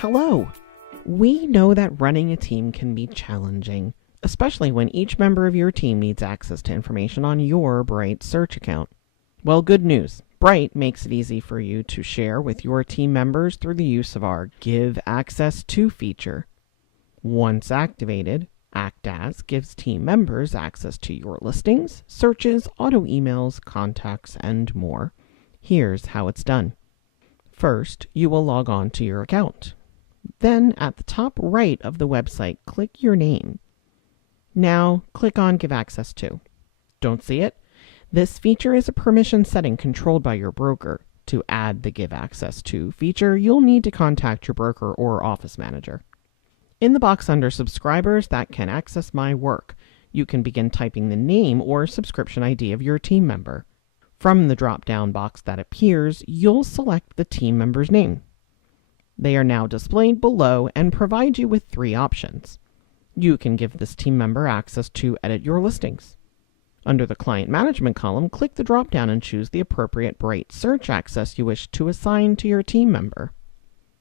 Hello! We know that running a team can be challenging, especially when each member of your team needs access to information on your Bright search account. Well, good news. Bright makes it easy for you to share with your team members through the use of our Give Access To feature. Once activated, Act As gives team members access to your listings, searches, auto emails, contacts, and more. Here's how it's done. First, you will log on to your account. Then, at the top right of the website, click your name. Now, click on Give Access To. Don't see it? This feature is a permission setting controlled by your broker. To add the Give Access To feature, you'll need to contact your broker or office manager. In the box under Subscribers that can access my work, you can begin typing the name or subscription ID of your team member. From the drop-down box that appears, you'll select the team member's name. They are now displayed below and provide you with three options. You can give this team member access to edit your listings. Under the Client Management column, click the drop-down and choose the appropriate Bright search access you wish to assign to your team member.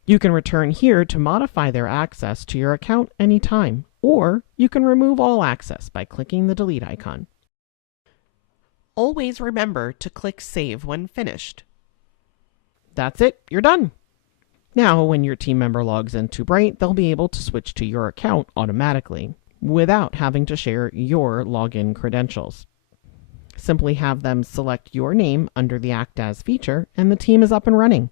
You can return here to modify their access to your account anytime, or you can remove all access by clicking the delete icon. Always remember to click Save when finished. That's it, you're done. Now, when your team member logs into Bright, they'll be able to switch to your account automatically, without having to share your login credentials. Simply have them select your name under the Act As feature, and the team is up and running.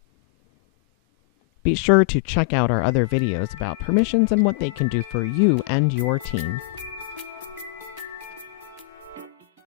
Be sure to check out our other videos about permissions and what they can do for you and your team.